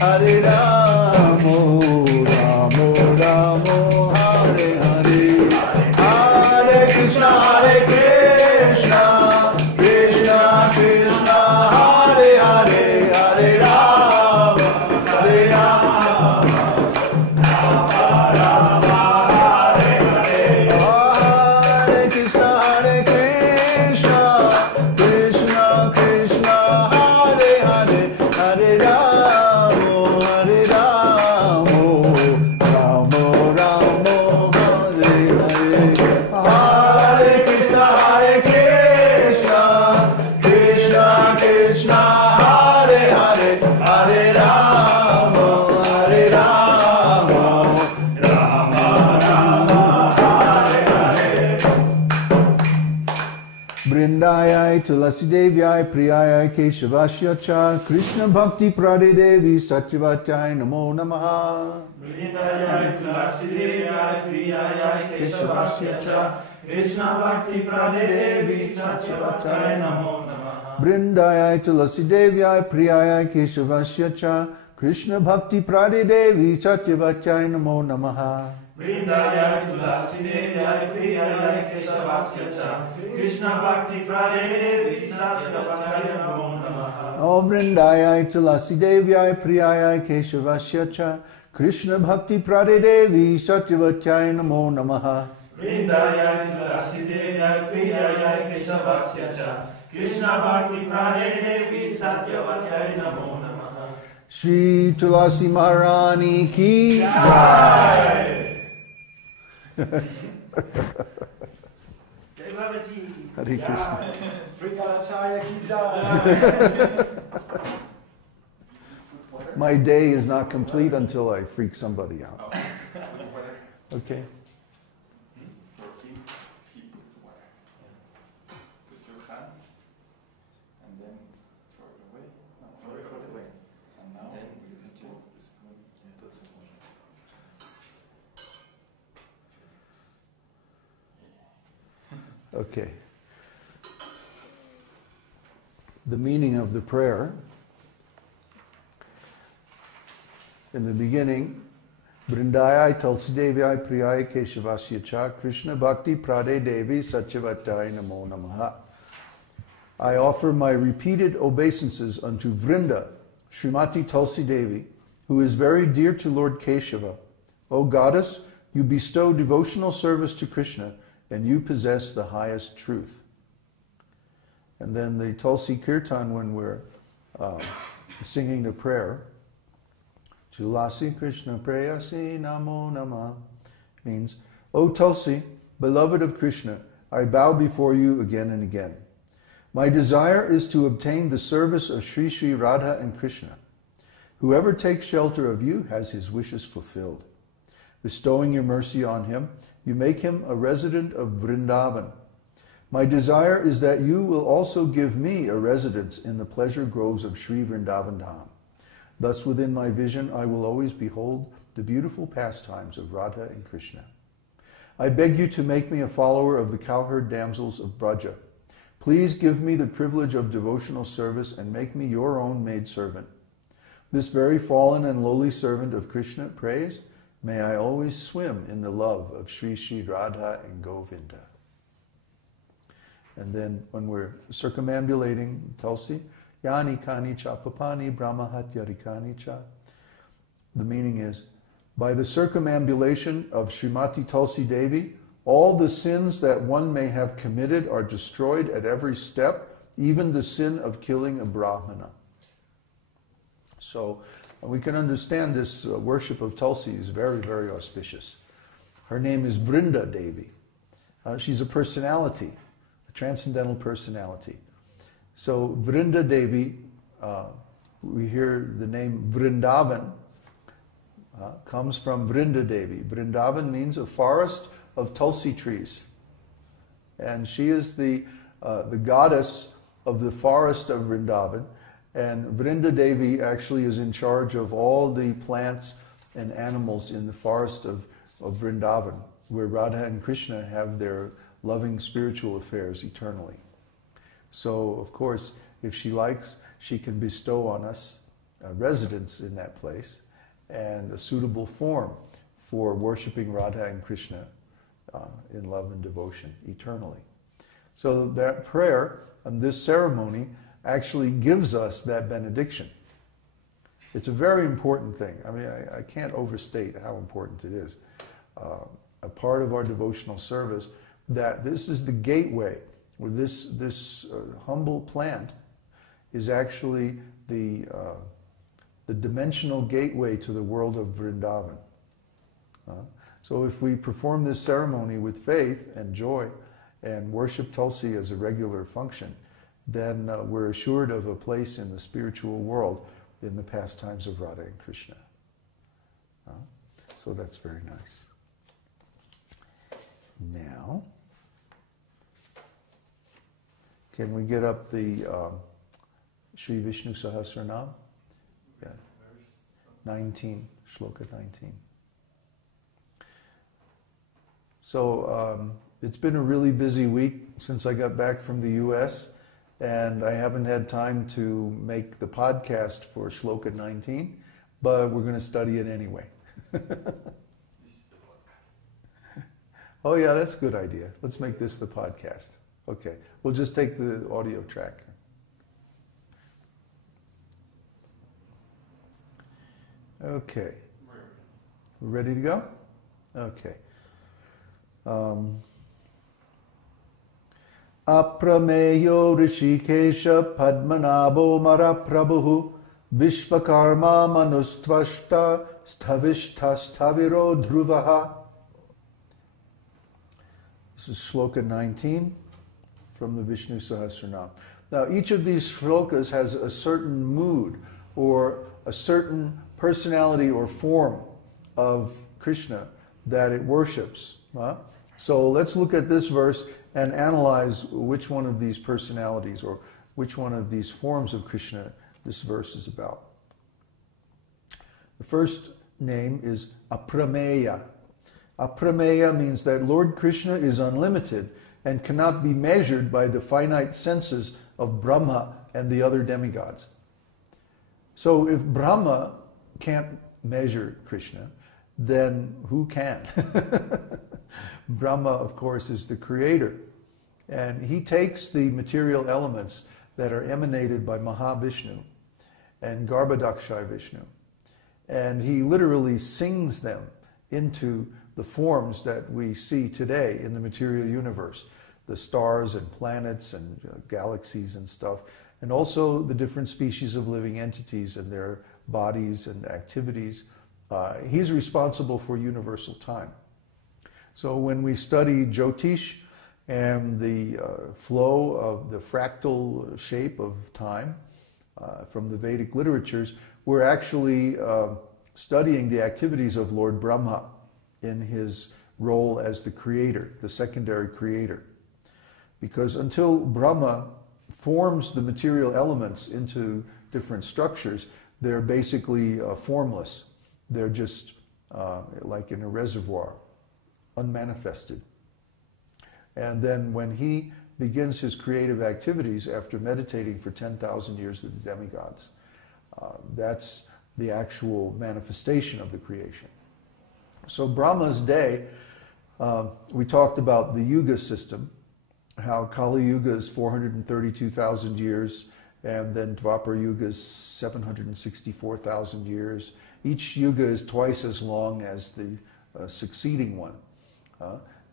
Hare Ramo, Ramo Ramo, Hare Hare, Hare Krishna, Krishna Krishna, Hare Hare, Hare Rama, Hare Rama, Rama Rama, Hare Hare, Hare Krishna, Krishna Krishna, Hare Hare, Hare Rama, Hare Rama, Rama Rama, Hare Hare, Hare Krishna, Krishna Krishna, Hare Hare, Hare Rama, Hare Rama, Rama Rama, Hare Hare. Vrindayai Tulasidevyai Priyayai Keshavasya Cha Krishna Bhakti Prade Devi Satyavatyai Namo Namaha. Vrindayai Tulasidevyai Priyayai Keshavasya Cha Krishna Bhakti Prade Devi Satyavatyai Namo Namaha. Vrindayai Tulasidevyai Priyayai Keshavasya Cha Krishna Bhakti Prade Devi Satyavatyai Namo Namaha. Vrindayai Tulasidevyai Priyayai Keshavasya Cha Krishna Bhakti Prade Devi Satyavatyai Namo Namaha. O Vrindayai Tulasidevyai Priyayai Keshavasya Cha Krishna Bhakti Prade Devi Satyavatyai Namo Namaha. Vrindayai Tulasidevyai Priyayai Keshavasya Cha Krishna Bhakti Prade Devi Satyavatyai Namo Namaha. Shri Tulasi Maharani Ki Jai. Hare Krishna. Frikalacharya Ki Jai. My day is not complete until I freak somebody out. Okay. Keep with water. Put your hand and then throw it away. No, throw it away. And now you can take the spoon and put some water. Okay. The meaning of the prayer. In the beginning, Vrindayai Tulsidevyai Priyai Keshavasya Cha Krishna Bhakti Prade Devi Satyavatyai Namo Namaha. I offer my repeated obeisances unto Vrinda, Srimati Tulsi Devi, who is very dear to Lord Keshava. O Goddess, you bestow devotional service to Krishna, and you possess the highest truth. And then the Tulsi Kirtan, when we're singing the prayer, Tulasi Krishna Prayasi Namo Nama, means, O Tulsi, beloved of Krishna, I bow before you again and again. My desire is to obtain the service of Sri Sri Radha and Krishna. Whoever takes shelter of you has his wishes fulfilled. Bestowing your mercy on him, you make him a resident of Vrindavan. My desire is that you will also give me a residence in the pleasure groves of Sri Vrindavan Dham. Thus within my vision I will always behold the beautiful pastimes of Radha and Krishna. I beg you to make me a follower of the cowherd damsels of Braja. Please give me the privilege of devotional service and make me your own maidservant. This very fallen and lowly servant of Krishna prays, may I always swim in the love of Sri Sri Radha and Govinda. And then when we're circumambulating Tulsi, Yani kani cha papani brahmahatyarikani cha. The meaning is, by the circumambulation of Srimati Tulsi Devi, all the sins that one may have committed are destroyed at every step, even the sin of killing a Brahmana. So we can understand this worship of Tulsi is very, very auspicious. Her name is Vrinda Devi. She's a personality, a transcendental personality. So Vrinda Devi, we hear the name Vrindavan, comes from Vrinda Devi. Vrindavan means a forest of Tulsi trees. And she is the goddess of the forest of Vrindavan. And Vrinda Devi actually is in charge of all the plants and animals in the forest of Vrindavan, where Radha and Krishna have their loving spiritual affairs eternally. So, of course, if she likes, she can bestow on us residence in that place and a suitable form for worshiping Radha and Krishna in love and devotion eternally. So that prayer and this ceremony actually gives us that benediction. It's a very important thing. I mean, I can't overstate how important it is. A part of our devotional service, that this is the gateway, where this humble plant is actually the dimensional gateway to the world of Vrindavan. So if we perform this ceremony with faith and joy and worship Tulsi as a regular function, then we're assured of a place in the spiritual world in the pastimes of Radha and Krishna. So that's very nice. Now, can we get up the Sri Vishnu Sahasranam? Yeah. 19, Shloka 19. So it's been a really busy week since I got back from the US, and I haven't had time to make the podcast for Shloka 19, but we're going to study it anyway. Oh yeah, that's a good idea. Let's make this the podcast. Okay, we'll just take the audio track. Okay. We're ready to go? Okay. Aprameyo Rishikesha Padmanabho Maraprabhu Vishvakarma Manustvashta Stavishta Staviro Dhruvaha. This is Shloka 19 from the Vishnu Sahasranam. Now, each of these shlokas has a certain mood or a certain personality or form of Krishna that it worships. So let's look at this verse and analyze which one of these personalities or which one of these forms of Krishna this verse is about. The first name is Aprameya. Aprameya means that Lord Krishna is unlimited and cannot be measured by the finite senses of Brahma and the other demigods. So if Brahma can't measure Krishna, then who can? Brahma, of course, is the creator. And he takes the material elements that are emanated by Mahavishnu and Garbhodakshai Vishnu, and he literally sings them into the forms that we see today in the material universe, the stars and planets and galaxies and stuff, and also the different species of living entities and their bodies and activities. He's responsible for universal time. So when we study Jyotish and the flow of the fractal shape of time from the Vedic literatures, we're actually studying the activities of Lord Brahma in his role as the creator, the secondary creator. Because until Brahma forms the material elements into different structures, they're basically formless. They're just like in a reservoir, unmanifested. And then when he begins his creative activities after meditating for 10,000 years with the demigods, that's the actual manifestation of the creation. So Brahma's day, we talked about the Yuga system, how Kali Yuga is 432,000 years, and then Dwapara Yuga is 764,000 years. Each Yuga is twice as long as the succeeding one.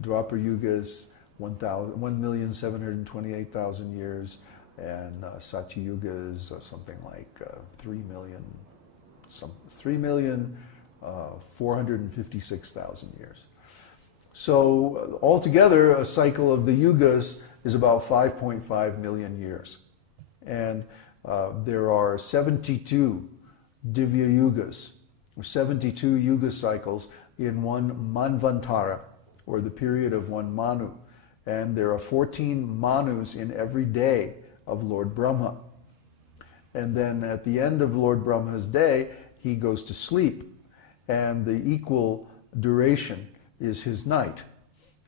Dwapara Yuga is 1,728,000 years, and Satya Yuga is something like 3,456,000 years. So altogether, a cycle of the yugas is about 5.5 million years. And there are 72 Divya Yugas, or 72 Yuga cycles in one Manvantara, or the period of one Manu. And there are 14 Manus in every day of Lord Brahma. And then at the end of Lord Brahma's day, he goes to sleep. And the equal duration is his night.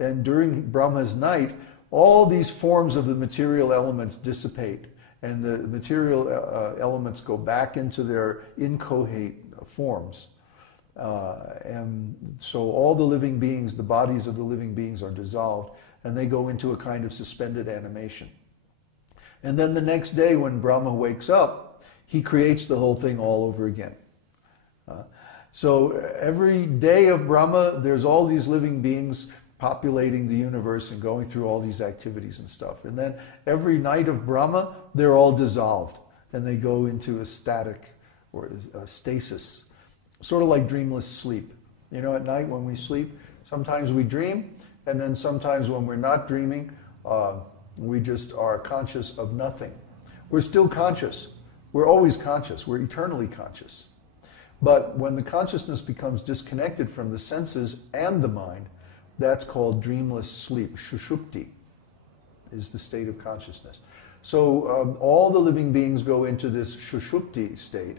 And during Brahma's night, all these forms of the material elements dissipate, and the material elements go back into their inchoate forms. And so all the living beings, the bodies of the living beings are dissolved, and they go into a kind of suspended animation. And then the next day when Brahma wakes up, he creates the whole thing all over again. So every day of Brahma, there's all these living beings populating the universe and going through all these activities and stuff. And then every night of Brahma, they're all dissolved, and they go into a static or a stasis, sort of like dreamless sleep. You know, at night when we sleep, sometimes we dream, and then sometimes when we're not dreaming, we just are conscious of nothing. We're still conscious. We're always conscious. We're eternally conscious. But when the consciousness becomes disconnected from the senses and the mind, that's called dreamless sleep. Shushupti is the state of consciousness. So all the living beings go into this Shushupti state,